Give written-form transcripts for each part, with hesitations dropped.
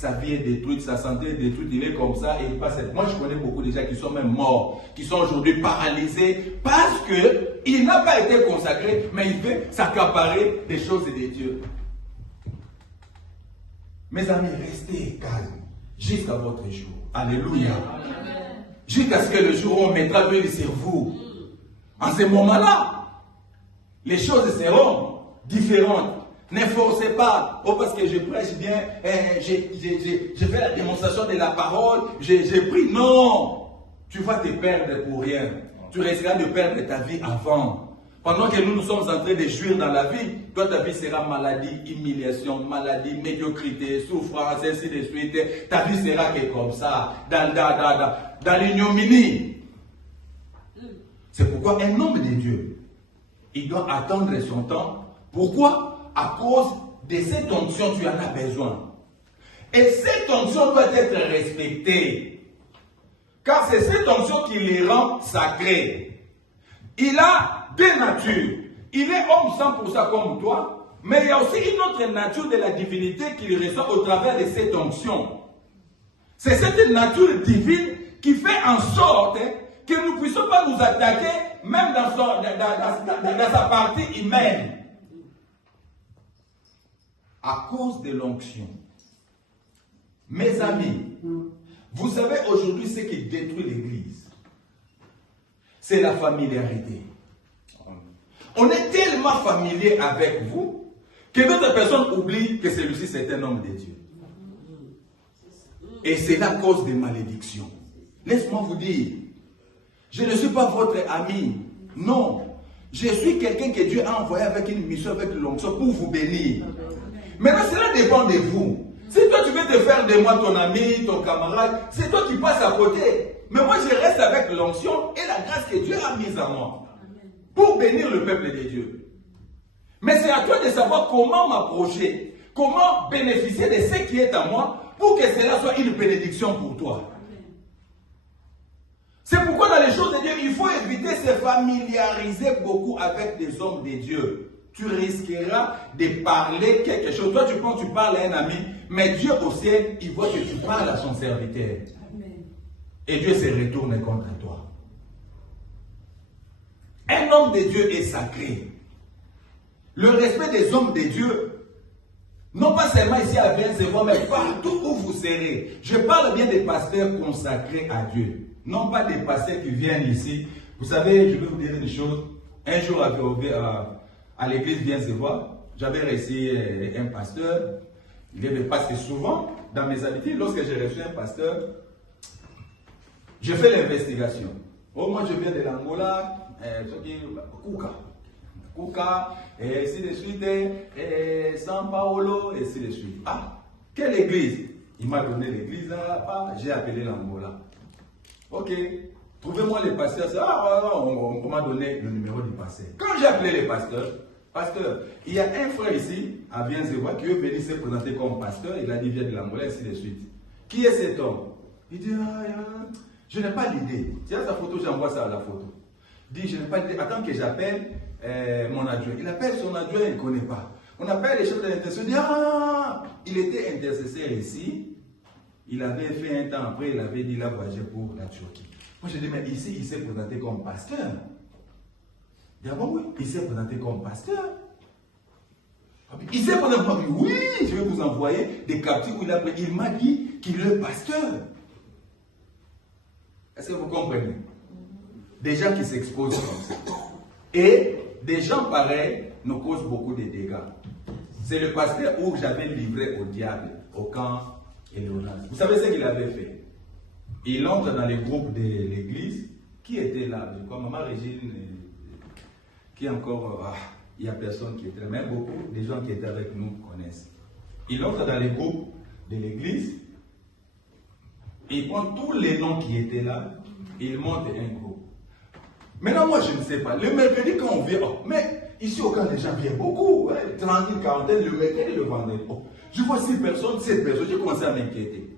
sa vie est détruite, sa santé est détruite, il est comme ça et il passe. Moi, je connais beaucoup de gens qui sont même morts, qui sont aujourd'hui paralysés parce qu'il n'a pas été consacré, mais il veut s'accaparer des choses de Dieu. Mes amis, restez calmes jusqu'à votre jour. Alléluia. Jusqu'à ce que le jour où on mettra l'huile sur vous. En ce moment-là, les choses seront différentes. Ne forcez pas. Oh, parce que je prêche bien, j'ai fait la démonstration de la parole, j'ai pris. Non. Tu vas te perdre pour rien. Tu risqueras de perdre ta vie avant. Pendant que nous sommes en train de jouir dans la vie, toi ta vie sera maladie, humiliation, maladie, médiocrité, souffrance, ainsi de suite. Ta vie sera que comme ça, dans l'ignominie. C'est pourquoi un homme de Dieu, il doit attendre son temps. Pourquoi? À cause de cette onction, tu en as besoin. Et cette onction doit être respectée. Car c'est cette onction qui les rend sacrés. Il a deux natures. Il est homme 100% comme toi, mais il y a aussi une autre nature de la divinité qu'il reçoit au travers de cette onction. C'est cette nature divine qui fait en sorte que nous ne puissions pas nous attaquer même dans sa partie humaine. À cause de l'onction. Mes amis, vous savez aujourd'hui ce qui détruit l'Église. C'est la familiarité. On est tellement familier avec vous que d'autres personnes oublient que celui-ci c'est un homme de Dieu. Et c'est la cause des malédictions. Laisse-moi vous dire, je ne suis pas votre ami. Non. Je suis quelqu'un que Dieu a envoyé avec une mission, avec l'onction pour vous bénir. Maintenant, cela dépend de vous. Si toi tu veux te faire de moi ton ami, ton camarade, c'est toi qui passes à côté. Mais moi je reste avec l'onction et la grâce que Dieu a mise en moi. Pour bénir le peuple de Dieu. Mais c'est à toi de savoir comment m'approcher, comment bénéficier de ce qui est en moi pour que cela soit une bénédiction pour toi. C'est pourquoi dans les choses de Dieu, il faut éviter de se familiariser beaucoup avec des hommes de Dieu. Tu risqueras de parler quelque chose. Toi, tu penses que tu parles à un ami, mais Dieu au ciel, il voit que tu parles à son serviteur. Et Dieu se retourne contre toi. Un homme de Dieu est sacré. Le respect des hommes de Dieu, non pas seulement ici à Biensévois, mais partout où vous serez. Je parle bien des pasteurs consacrés à Dieu. Non pas des pasteurs qui viennent ici. Vous savez, je vais vous dire une chose. Un jour à l'église Biensévois, j'avais reçu un pasteur. Il avait passé souvent dans mes habitudes. Lorsque j'ai reçu un pasteur, je fais l'investigation. Oh, moi je viens de l'Angola. Kuka, et ainsi de suite, et San Paolo, et ainsi de suite. Ah, quelle église? Il m'a donné l'église, j'ai appelé l'Angola. Ok, trouvez-moi les pasteurs. On m'a donné le numéro du pasteur. Quand j'ai appelé les pasteurs, pasteur, il y a un frère ici, à Biensévois, qui veut venir se présenter comme pasteur, il a dit vient de l'Angola, et ainsi de suite. Qui est cet homme? Il dit, je n'ai pas l'idée. Tiens sa photo, j'envoie ça à la photo. Dit, je n'ai pas d'idée. Attends que j'appelle mon adjoint. Il appelle son adjoint, il ne connaît pas. On appelle les chefs de l'intercession. Il dit, il était intercesseur ici. Il avait fait un temps après, il avait dit, il a voyagé pour la Turquie. Moi, je dis, mais ici, il s'est présenté comme pasteur. Il dit, bon, oui, il s'est présenté comme pasteur. Il s'est présenté comme, oui, je vais vous envoyer des captures où il m'a dit qu'il est pasteur. Est-ce que vous comprenez? Des gens qui s'exposent comme ça. Et des gens pareils nous causent beaucoup de dégâts. C'est le pasteur où j'avais livré au diable, au camp Éléonard. Vous savez ce qu'il avait fait? Il entre dans les groupes de l'église. Qui était là? Je crois, Maman Régine, qui encore... il n'y a personne qui était là, mais beaucoup des gens qui étaient avec nous connaissent. Il entre dans les groupes de l'église. Il prend tous les noms qui étaient là. Il monte un groupe. Maintenant, moi, je ne sais pas. Le mercredi, quand on vient, mais ici, au camp, les gens viennent beaucoup. 30 000, 40 000, le mercredi, le vendredi. Je vois 6 personnes, 7 personnes, j'ai commencé à m'inquiéter.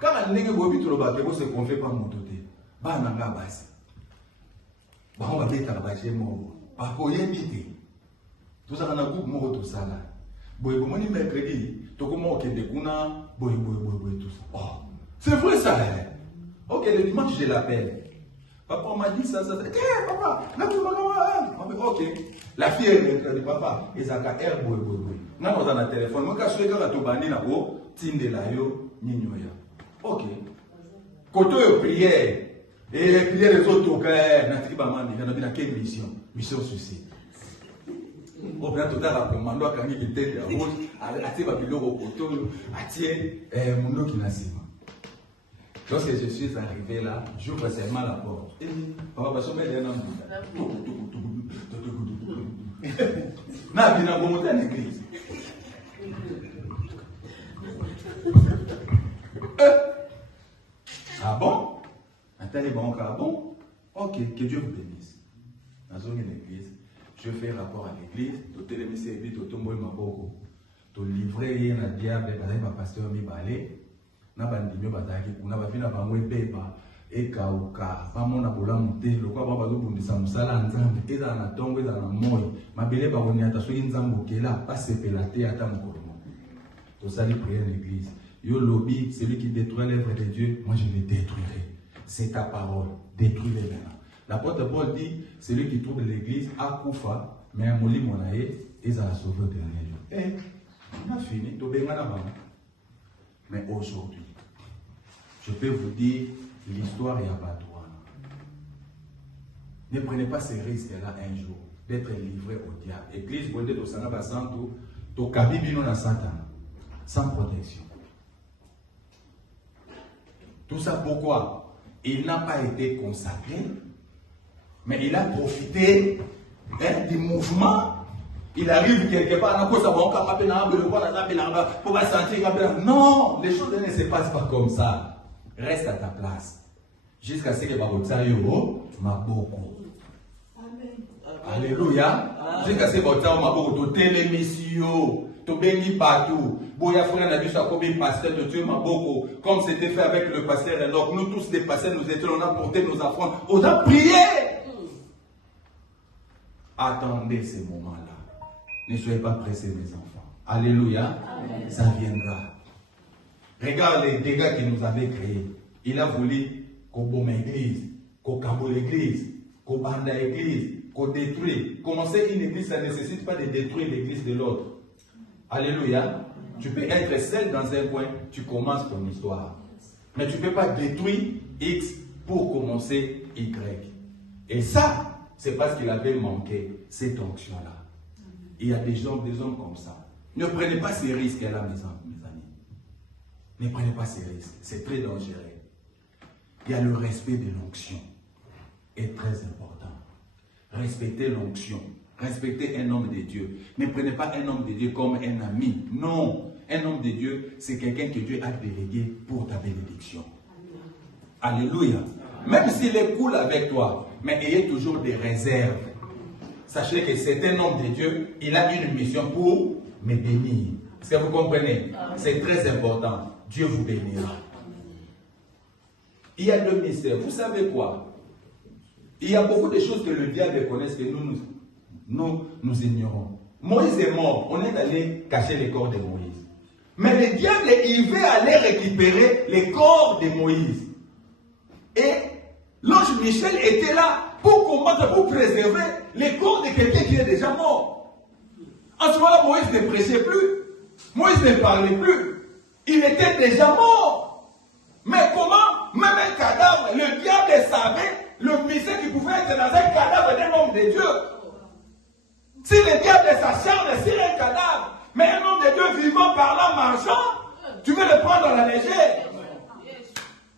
Quand on est au tout le bateau, c'est qu'on fait pas mon côté. Bah, on a base. Bah, on va mettre à la base, par quoi il y a une idée. Tout ça, on a groupe, tout ça là. Bon, le mercredi, tout comment ok dégouna, boy, tout ça. Oh, c'est vrai ça. Hein? Ok, le dimanche je l'appelle. Papa m'a dit ça. Eh, papa, là tu vas ok. La fille elle dit papa, et ça ka air boy. Non, on a un téléphone. Moi quand je suis quand tu bandi na go, tinde la yo, ninoya. Ok. Côté prière. Et prière les autres que na triba mandi, na quelle mission? Mission suicide. Au plan total la commando a gagné une tête de rouge, a tiré ma pilot au couteau, a tiré mon dos qui n'a pas. Lorsque je suis arrivé là, j'ouvre seulement la porte. Et papa va se mettre un homme. N'a bien monté à l'église. Ah bon? Attendez, bon, ah bon? Ok, que Dieu vous bénisse. Dans une église, je fais rapport à l'église, tout le ministère vite, tout le monde m'a beaucoup. Tout livré, un diable, par pasteur mi balé. Na bandimio bataki kuna bafina bangwe pepa ekauka pamona bolamu te lokwa baba bazobundisa musala nzambe eza na tongo eza na moyo mabele bakoni ata soki nzambe okela pasepela te ata mokolo moko tosali prière l'église yo lobi celui qui détruit l'œuvre de Dieu moi je le détruirai c'est ta parole détruis-les maintenant l'apôtre Paul dit celui qui trouve l'église akufa mais un molimo na ye eza sauvé au dernier jour on a fini tobenga na bango. Mais aujourd'hui, je peux vous dire, l'histoire est abattoir. Ne prenez pas ces risques-là un jour, d'être livré au diable. Église, vous dites au Sanaba Santo, au Kabibino na Satan, sans protection. Tout ça pourquoi? Il n'a pas été consacré, mais il a profité du mouvement. Il arrive quelque part, non, les choses ne se passent pas comme ça. Reste à ta place. Jusqu'à ce que Babotayo Maboko. Alléluia. Jusqu'à ce que Babotayo Maboko, tu l'émission, tu bénis partout. Boya frère n'a vu ça comme pasteur de Dieu Maboko, comme c'était fait avec le pasteur Enoch. Nous tous les pasteurs, nous étions, on a porté nos enfants, on a prié. Attendez ces moments-là. Ne soyez pas pressés, mes enfants. Alléluia. Amen. Ça viendra. Regarde les dégâts qu'il nous avait créés. Il a voulu qu'on bombe l'église, qu'on camboule l'église, qu'on bande l'église, qu'on détruit. Commencer une église, ça ne nécessite pas de détruire l'église de l'autre. Alléluia. Tu peux être seul dans un coin, tu commences ton histoire. Mais tu ne peux pas détruire X pour commencer Y. Et ça, c'est parce qu'il avait manqué cette onction-là. Il y a des hommes comme ça. Ne prenez pas ces risques-là, mes amis. Ne prenez pas ces risques. C'est très dangereux. Il y a le respect de l'onction. Est très important. Respectez l'onction. Respectez un homme de Dieu. Ne prenez pas un homme de Dieu comme un ami. Non. Un homme de Dieu, c'est quelqu'un que Dieu a délégué pour ta bénédiction. Alléluia. Même s'il est cool avec toi, mais ayez toujours des réserves. Sachez que c'est un homme de Dieu, il a une mission pour me bénir. Est-ce que vous comprenez? C'est très important. Dieu vous bénira. Il y a deux mystères. Vous savez quoi? Il y a beaucoup de choses que le diable connaît que nous ignorons. Moïse est mort. On est allé cacher les corps de Moïse. Mais le diable, il veut aller récupérer les corps de Moïse. Et l'ange Michel était là pour combattre, pour préserver les corps de quelqu'un qui est déjà mort. En ce moment-là, Moïse ne prêchait plus. Moïse ne parlait plus. Il était déjà mort. Mais comment? Même un cadavre, le diable savait le mystère qui pouvait être dans un cadavre d'un homme de Dieu. Si le diable s'acharne sur un cadavre, mais un homme de Dieu vivant, parlant, marchant, tu veux le prendre à la légère.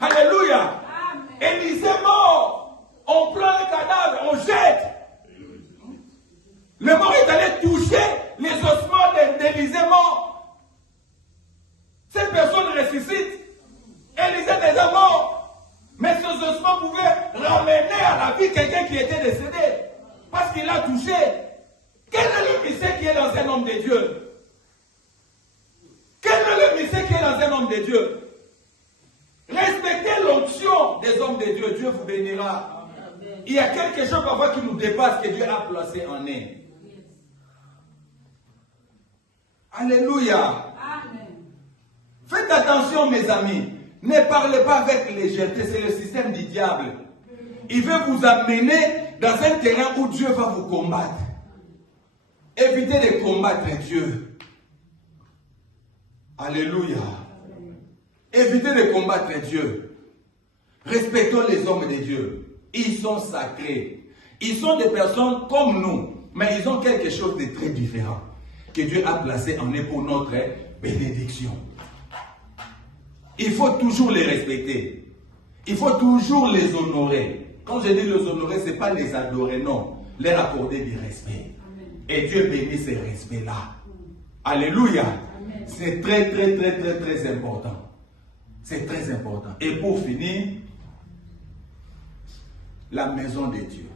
Alléluia. Élisée mort. On prend le cadavre, on jette. Le mort est allé toucher les ossements d'Élisée mort. Cette personne ressuscite. Élisée est déjà mort. Mais ces ossements pouvaient ramener à la vie quelqu'un qui était décédé. Parce qu'il a touché. Quel est le mystère qui est dans un homme de Dieu? Quel est le mystère qui est dans un homme de Dieu? Respectez l'onction des hommes de Dieu. Dieu vous bénira. Amen. Il y a quelque chose parfois qui nous dépasse que Dieu a placé en nous. Alléluia. Amen. Faites attention, mes amis. Ne parlez pas avec légèreté, c'est le système du diable. Il veut vous amener dans un terrain où Dieu va vous combattre. Évitez de combattre Dieu. Alléluia. Évitez de combattre Dieu. Respectons les hommes de Dieu. Ils sont sacrés. Ils sont des personnes comme nous, mais ils ont quelque chose de très différent que Dieu a placé en eux pour notre bénédiction. Il faut toujours les respecter. Il faut toujours les honorer. Quand je dis les honorer, ce n'est pas les adorer, non. Leur accorder du respect. Et Dieu bénit ces respects-là. Alléluia. C'est très, très, très, très, très important. C'est très important. Et pour finir, la maison de Dieu.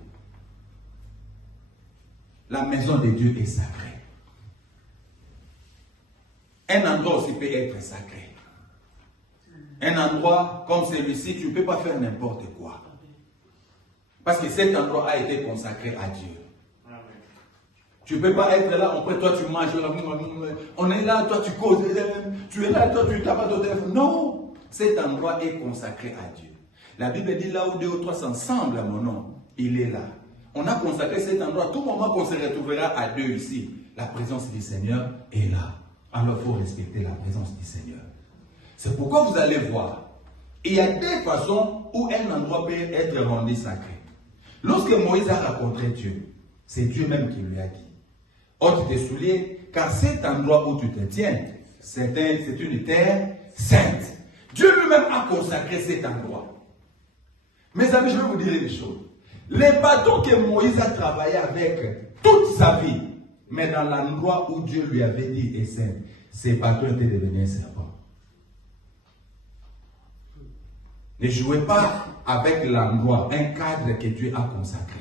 La maison de Dieu est sacrée. Un endroit aussi peut être sacré. Un endroit comme celui-ci, tu ne peux pas faire n'importe quoi. Parce que cet endroit a été consacré à Dieu. Tu ne peux pas être là, après toi tu manges, on est là, toi tu causes, tu es là, toi tu t'as pas de téléphone. Non, cet endroit est consacré à Dieu. La Bible dit là où 2 ou 3 s'ensemble à mon nom, il est là. On a consacré cet endroit, à tout moment qu'on se retrouvera à deux ici, la présence du Seigneur est là. Alors il faut respecter la présence du Seigneur. C'est pourquoi vous allez voir, il y a des façons où un endroit peut être rendu sacré. Lorsque Moïse a rencontré Dieu, c'est Dieu même qui lui a dit, ôte tes souliers, car cet endroit où tu te tiens, c'est une terre sainte. Dieu lui-même a consacré cet endroit. Mes amis, je vais vous dire une chose. Les bâtons que Moïse a travaillé avec toute sa vie, mais dans l'endroit où Dieu lui avait dit est saint, ces bâtons étaient devenus serpents. Ne jouez pas avec l'endroit, un cadre que Dieu a consacré.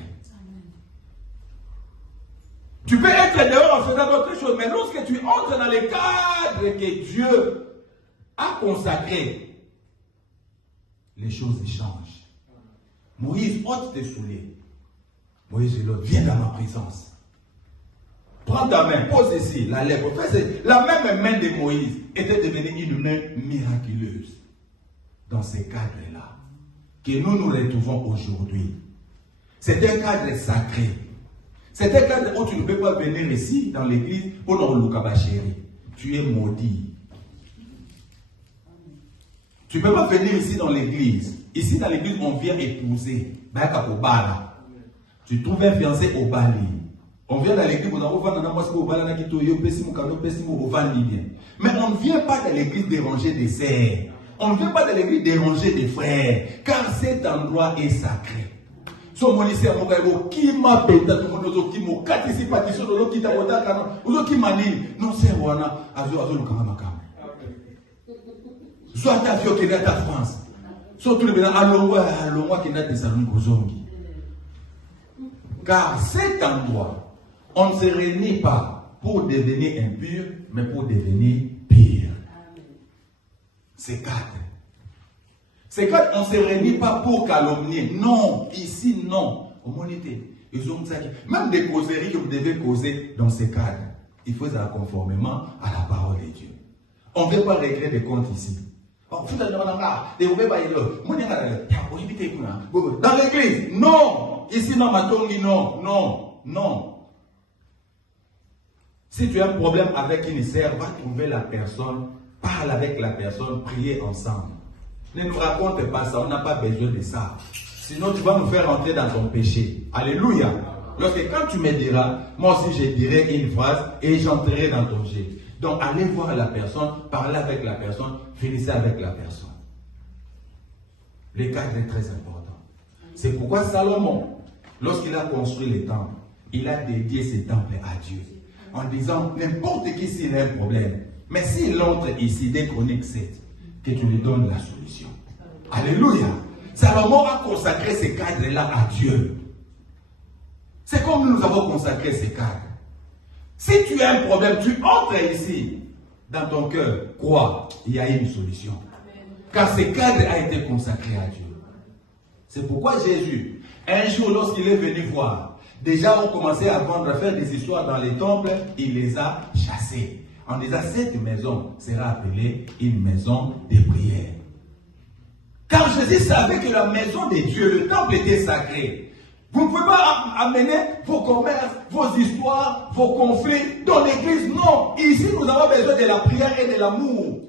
Tu peux être dehors en faisant d'autres choses, mais lorsque tu entres dans le cadre que Dieu a consacré, les choses changent. Moïse, ôte tes souliers. Moïse dit, viens dans ma présence. Prends ta main, pose ici, la lèvre. La même main de Moïse était devenue une main miraculeuse. Dans ces cadres-là, que nous retrouvons aujourd'hui. C'est un cadre sacré. C'est un cadre où tu ne peux pas venir ici, dans l'église, pour nous loucabachéri. Tu es maudit. Tu ne peux pas venir ici dans l'église. Ici, dans l'église, on vient épouser. Tu trouves un fiancé au Bali. On vient dans l'église, mais on ne vient pas dans l'église déranger des sœurs. On ne vient pas dans l'église déranger des frères, car cet endroit est sacré. Non, c'est soit ta vie qui est à France, surtout les car cet endroit, on ne se réunit pas pour devenir impur, mais pour devenir pire. C'est cadre. C'est cadre, on ne se réunit pas pour calomnier. Non, ici, non. Même des causeries que vous devez causer dans ces cadres, il faut ça conformément à la parole de Dieu. On ne veut pas régler des comptes ici. Dans l'église, non. Ici, dans Matongi, non, non, non. Si tu as un problème avec une sœur, va trouver la personne, parle avec la personne, priez ensemble. Ne nous raconte pas ça, on n'a pas besoin de ça. Sinon, tu vas nous faire rentrer dans ton péché. Alléluia. Lorsque quand tu me diras, moi aussi je dirai une phrase et j'entrerai dans ton jet. Donc, allez voir la personne, parlez avec la personne, finissez avec la personne. Le cadre est très important. C'est pourquoi Salomon, lorsqu'il a construit les temples, il a dédié ces temples à Dieu. En disant, n'importe qui s'il a un problème, mais s'il entre ici, dès Chroniques 7, que tu lui donnes la solution. Alléluia. Salomon a consacré ces cadres-là à Dieu. C'est comme nous avons consacré ces cadres. Si tu as un problème, tu entres ici, dans ton cœur, crois, il y a une solution. Car ce cadre a été consacré à Dieu. C'est pourquoi Jésus, un jour lorsqu'il est venu voir, déjà on commençait à vendre, à faire des histoires dans les temples, il les a chassés. en disant cette maison sera appelée une maison de prière. Car Jésus savait que la maison de Dieu, le temple était sacré. Vous ne pouvez pas amener vos commerces, vos histoires, vos conflits dans l'église. Non. Ici, nous avons besoin de la prière et de l'amour.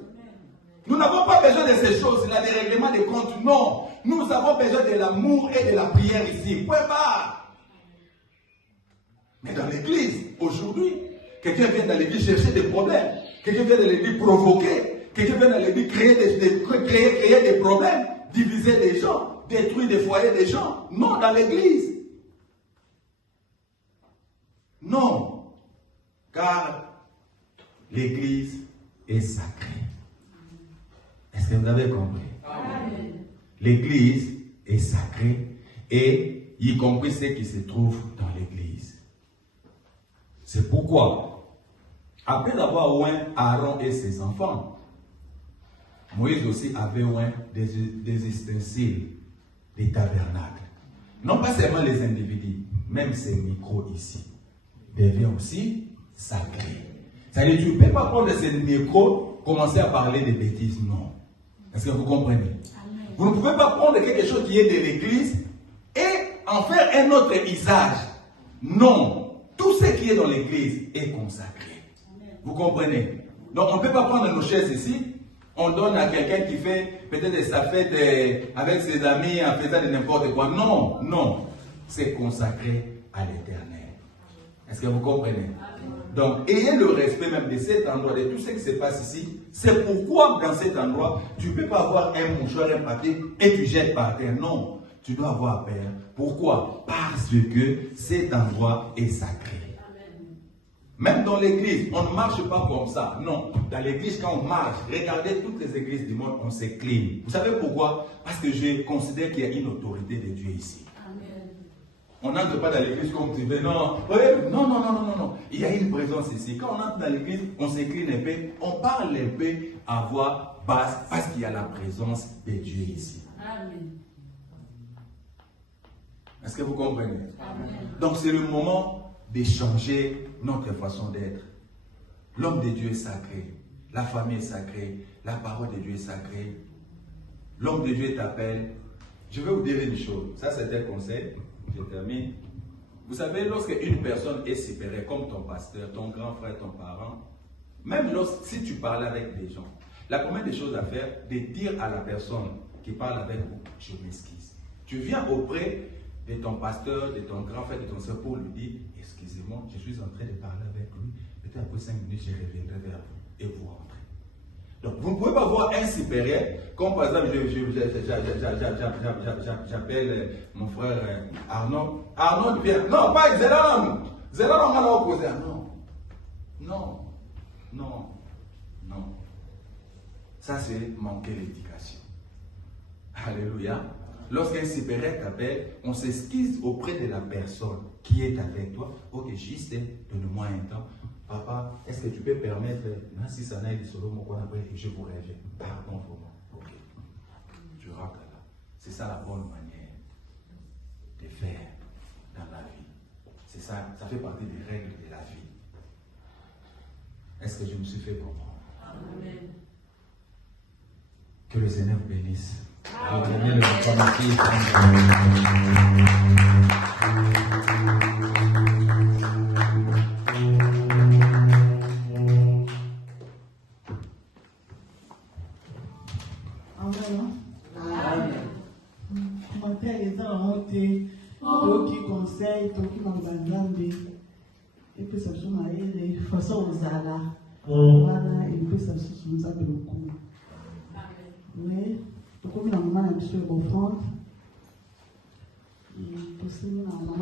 Nous n'avons pas besoin de ces choses-là, des règlements de comptes. Non. Nous avons besoin de l'amour et de la prière ici. Point barre. Mais dans l'église, aujourd'hui, quelqu'un vient dans l'église chercher des problèmes. Quelqu'un vient dans l'église provoquer. Quelqu'un vient dans l'église créer des problèmes. Diviser des gens. Détruire des foyers des gens. Non, dans l'église. Non. Car l'église est sacrée. Est-ce que vous avez compris? Amen. L'église est sacrée et y compris ceux qui se trouvent dans l'église. C'est pourquoi, après avoir oint Aaron et ses enfants, Moïse aussi avait oint des ustensiles, des tabernacles. Non pas seulement les individus, même ces micros ici, deviennent aussi sacrés. C'est-à-dire, tu ne peux pas prendre ces micros, commencer à parler de bêtises, non. Est-ce que vous comprenez? Amen. Vous ne pouvez pas prendre quelque chose qui est de l'église et en faire un autre usage. Non. Tout ce qui est dans l'église est consacré. Amen. Vous comprenez? Donc on ne peut pas prendre nos chaises ici, on donne à quelqu'un qui fait peut-être sa fête avec ses amis en faisant de n'importe quoi. Non, non. C'est consacré à l'éternel. Est-ce que vous comprenez? Amen. Donc, ayez le respect même de cet endroit, de tout ce qui se passe ici. C'est pourquoi dans cet endroit, tu ne peux pas avoir un mouchoir, un papier et tu jettes par terre. Non, tu dois avoir peur. Pourquoi? Parce que cet endroit est sacré. Amen. Même dans l'église, on ne marche pas comme ça. Non, dans l'église, quand on marche, regardez toutes les églises du monde, on s'incline. Vous savez pourquoi? Parce que je considère qu'il y a une autorité de Dieu ici. On n'entre pas dans l'église comme tu veux. Non. Non, non, non, non, non. Il y a une présence ici. Quand on entre dans l'église, on s'incline un peu, on parle un peu à voix basse parce qu'il y a la présence de Dieu ici. Amen. Est-ce que vous comprenez? Amen. Donc c'est le moment de changer notre façon d'être. L'homme de Dieu est sacré. La famille est sacrée. La parole de Dieu est sacrée. L'homme de Dieu t'appelle. Je vais vous dire une chose. Ça, c'est un conseil. Je termine. Vous savez, lorsque une personne est séparée, comme ton pasteur, ton grand frère, ton parent, même si tu parles avec des gens, la première des choses à faire, de dire à la personne qui parle avec vous, je m'excuse. Tu viens auprès de ton pasteur, de ton grand frère, de ton soeur pour lui dire, excusez-moi, je suis en train de parler avec lui, peut-être après 5 minutes, je reviendrai vers vous et vous rentrez. Donc, vous ne pouvez pas voir un supérieur, comme par exemple, j'appelle mon frère Arnaud. Arnaud vient. Non, pas Zélan. Zélan, on m'a opposé. Non. Non. Non. Non. Ça, c'est manquer l'éducation. Alléluia. Lorsqu'un supérieur t'appelle, on s'excuse auprès de la personne qui est avec toi. Ok, juste, donne-moi un temps. Papa, est-ce que tu peux permettre, si ça n'a été solo, je vous reviens. Pardon pour moi. Ok. Tu rentres là. C'est ça la bonne manière de faire dans la vie. C'est ça, ça fait partie des règles de la vie. Est-ce que je me suis fait comprendre? Amen. Que le Seigneur vous bénisse. Amen. Et puis ça se marie de façon aux ala. Voilà, et puis ça se nous a de beaucoup. Oui, donc comme il y a un moment un petit peu offrande,